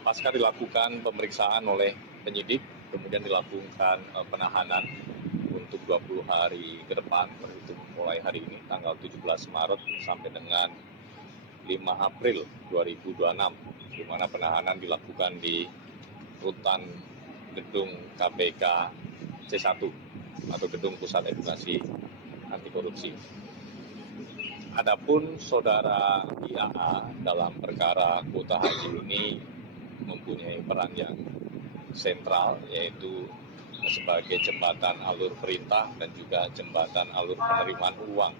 Pasca dilakukan pemeriksaan oleh penyidik, kemudian dilakukan penahanan untuk 20 hari ke depan, terhitung mulai hari ini, tanggal 17 Maret sampai dengan 5 April 2026, di mana penahanan dilakukan di rutan gedung KPK C1 atau Gedung Pusat Edukasi Anti Korupsi. Adapun saudara IAA dalam perkara kuota haji ini mempunyai peran yang sentral, yaitu sebagai jembatan alur perintah dan juga jembatan alur penerimaan uang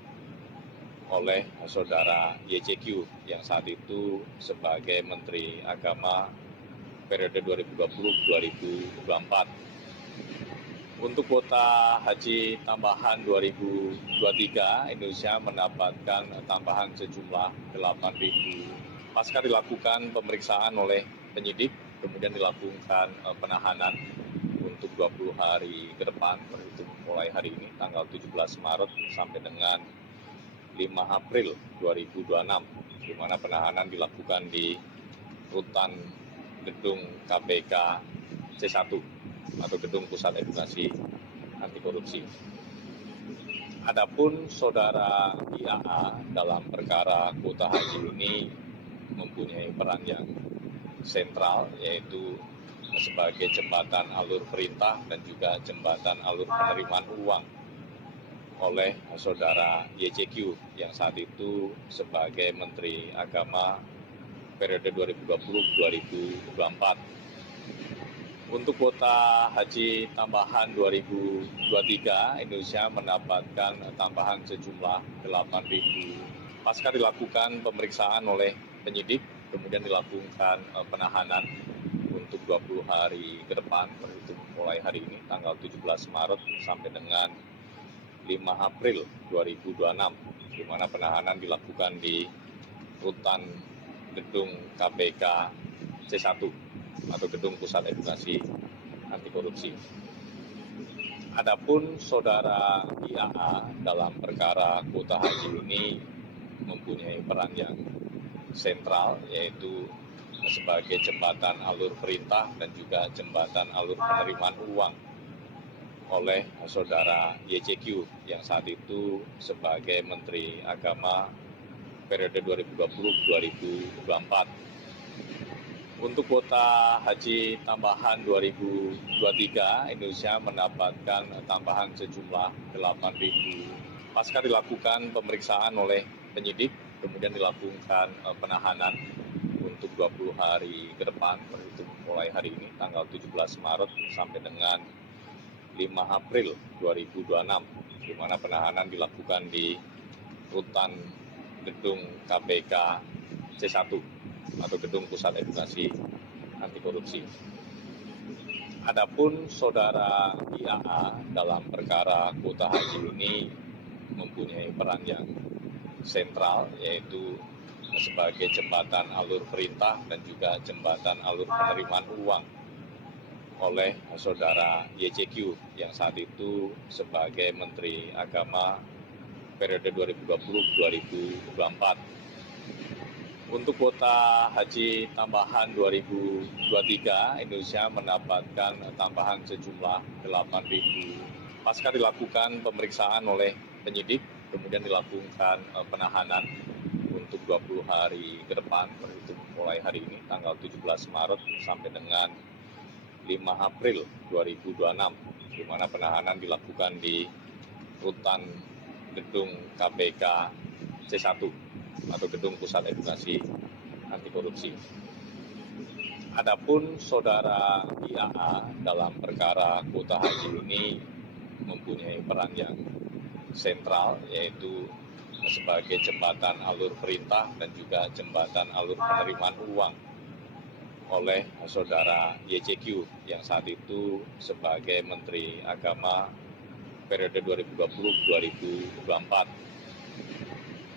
oleh saudara YCQ yang saat itu sebagai Menteri Agama periode 2020-2024. Untuk kuota haji tambahan 2023, Indonesia mendapatkan tambahan sejumlah 8.000. Pasca dilakukan pemeriksaan oleh penyidik, kemudian dilakukan penahanan untuk 20 hari ke depan, terhitung mulai hari ini, tanggal 17 Maret sampai dengan 5 April 2026, di mana penahanan dilakukan di rutan gedung KPK C1 atau Gedung Pusat Edukasi Anti Korupsi. Adapun saudara IAA dalam perkara kuota haji ini mempunyai peran yang sentral, yaitu sebagai jembatan alur perintah dan juga jembatan alur penerimaan uang oleh saudara YCQ yang saat itu sebagai Menteri Agama periode 2020-2024. Untuk kuota haji tambahan 2023, Indonesia mendapatkan tambahan sejumlah 8.000. Pasca dilakukan pemeriksaan oleh penyidik, kemudian dilakukan penahanan untuk 20 hari ke depan, terhitung mulai hari ini, tanggal 17 Maret sampai dengan 5 April 2026, di mana penahanan dilakukan di rutan gedung KPK C1 atau Gedung Pusat Edukasi Anti Korupsi. Adapun saudara IAA dalam perkara kuota haji ini mempunyai peran yang sentral, yaitu sebagai jembatan alur perintah dan juga jembatan alur penerimaan uang oleh saudara YCQ yang saat itu sebagai Menteri Agama periode 2020-2024. Untuk kuota haji tambahan 2023, Indonesia mendapatkan tambahan sejumlah 8.000. Pasca dilakukan pemeriksaan oleh penyidik, kemudian dilakukan penahanan untuk 20 hari ke depan, terhitung mulai hari ini, tanggal 17 Maret sampai dengan 5 April 2026, di mana penahanan dilakukan di rutan gedung KPK C1 atau Gedung Pusat Edukasi Anti Korupsi. Adapun saudara IAA dalam perkara kuota haji ini mempunyai peran yang sentral, yaitu sebagai jembatan alur perintah dan juga jembatan alur penerimaan uang oleh saudara YCQ yang saat itu sebagai Menteri Agama periode 2020-2024. Untuk kuota haji tambahan 2023, Indonesia mendapatkan tambahan sejumlah 8.000. Pasca dilakukan pemeriksaan oleh penyidik, kemudian dilakukan penahanan untuk 20 hari ke depan, terhitung mulai hari ini, tanggal 17 Maret sampai dengan 5 April 2026, di mana penahanan dilakukan di rutan gedung KPK C1 atau Gedung Pusat Edukasi Anti Korupsi. Adapun saudara IAA dalam perkara kuota haji ini mempunyai peran yang sentral, yaitu sebagai jembatan alur perintah dan juga jembatan alur penerimaan uang oleh saudara YCQ yang saat itu sebagai Menteri Agama periode 2020-2024.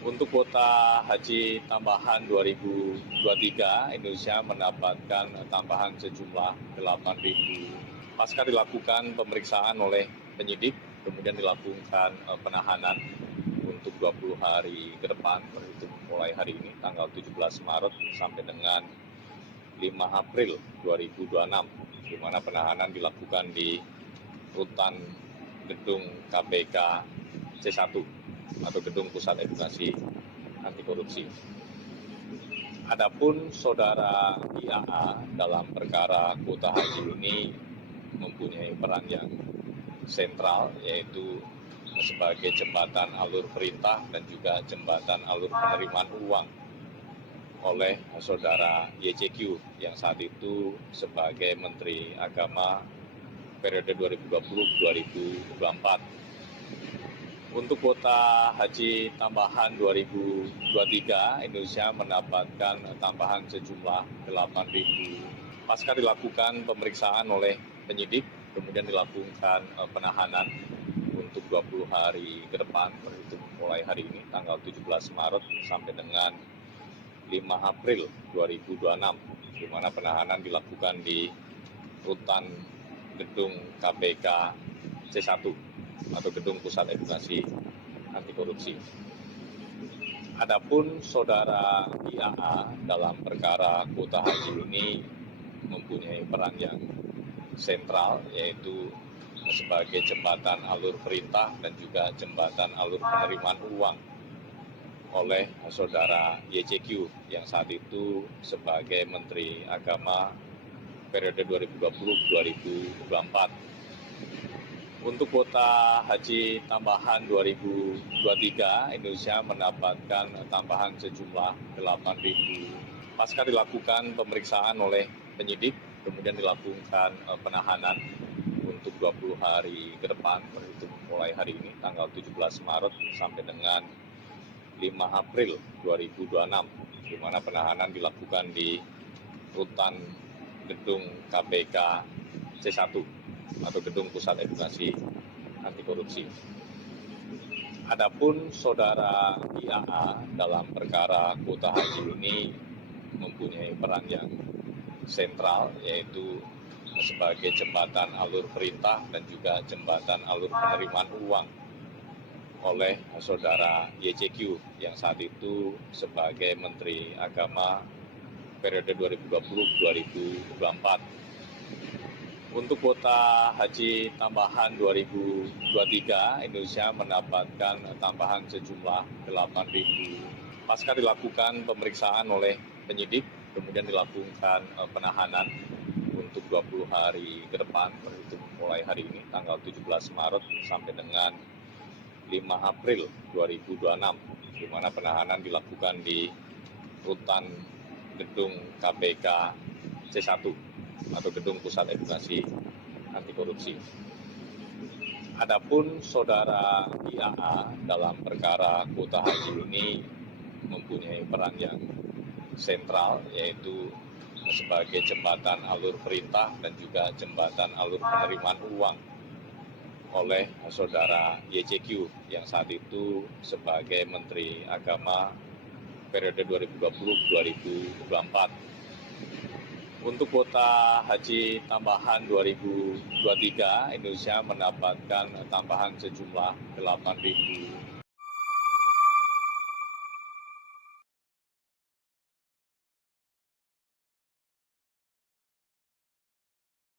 Untuk kuota haji tambahan 2023, Indonesia mendapatkan tambahan sejumlah 8.000. Pasca dilakukan pemeriksaan oleh penyidik, kemudian dilakukan penahanan untuk 20 hari ke depan, terhitung mulai hari ini, tanggal 17 Maret sampai dengan 5 5 April 2026, di mana penahanan dilakukan di rutan gedung KPK C1 atau Gedung Pusat Edukasi Anti Korupsi. Adapun saudara IAA dalam perkara kuota haji ini mempunyai peran yang sentral, yaitu sebagai jembatan alur perintah dan juga jembatan alur penerimaan uang oleh saudara YCQ yang saat itu sebagai Menteri Agama periode 2020-2024. Untuk kuota haji tambahan 2023, Indonesia mendapatkan tambahan sejumlah 8.000. Pasca dilakukan pemeriksaan oleh penyidik, kemudian dilakukan penahanan untuk 20 hari ke depan, terhitung mulai hari ini, tanggal 17 Maret sampai dengan 5 April 2026, di mana penahanan dilakukan di rutan gedung KPK C1 atau Gedung Pusat Edukasi Anti Korupsi. Adapun saudara IAA dalam perkara kuota haji ini mempunyai peran yang sentral, yaitu sebagai jembatan alur perintah dan juga jembatan alur penerimaan uang oleh saudara YCQ yang saat itu sebagai Menteri Agama periode 2020-2024. Untuk kuota haji tambahan 2023, Indonesia mendapatkan tambahan sejumlah 8.000. Pasca dilakukan pemeriksaan oleh penyidik, kemudian dilakukan penahanan untuk 20 hari ke depan, terhitung mulai hari ini, tanggal 17 Maret sampai dengan 5 April 2026, di mana penahanan dilakukan di rutan gedung KPK C1 atau Gedung Pusat Edukasi Anti Korupsi. Adapun saudara IAA dalam perkara kuota haji ini mempunyai peran yang sentral, yaitu sebagai jembatan alur perintah dan juga jembatan alur penerimaan uang oleh saudara YCQ yang saat itu sebagai Menteri Agama periode 2020-2024. Untuk kuota haji tambahan 2023, Indonesia mendapatkan tambahan sejumlah 8.000. Pasca dilakukan pemeriksaan oleh penyidik, kemudian dilakukan penahanan untuk 20 hari ke depan, terhitung mulai hari ini, tanggal 17 Maret sampai dengan 5 April 2026, di mana penahanan dilakukan di rutan gedung KPK C1 atau Gedung Pusat Edukasi Anti Korupsi. Adapun saudara IAA dalam perkara kuota haji ini mempunyai peran yang sentral, yaitu sebagai jembatan alur perintah dan juga jembatan alur penerimaan uang oleh saudara YCQ yang saat itu sebagai Menteri Agama periode 2020-2024. Untuk kuota haji tambahan 2023, Indonesia mendapatkan tambahan sejumlah 8.000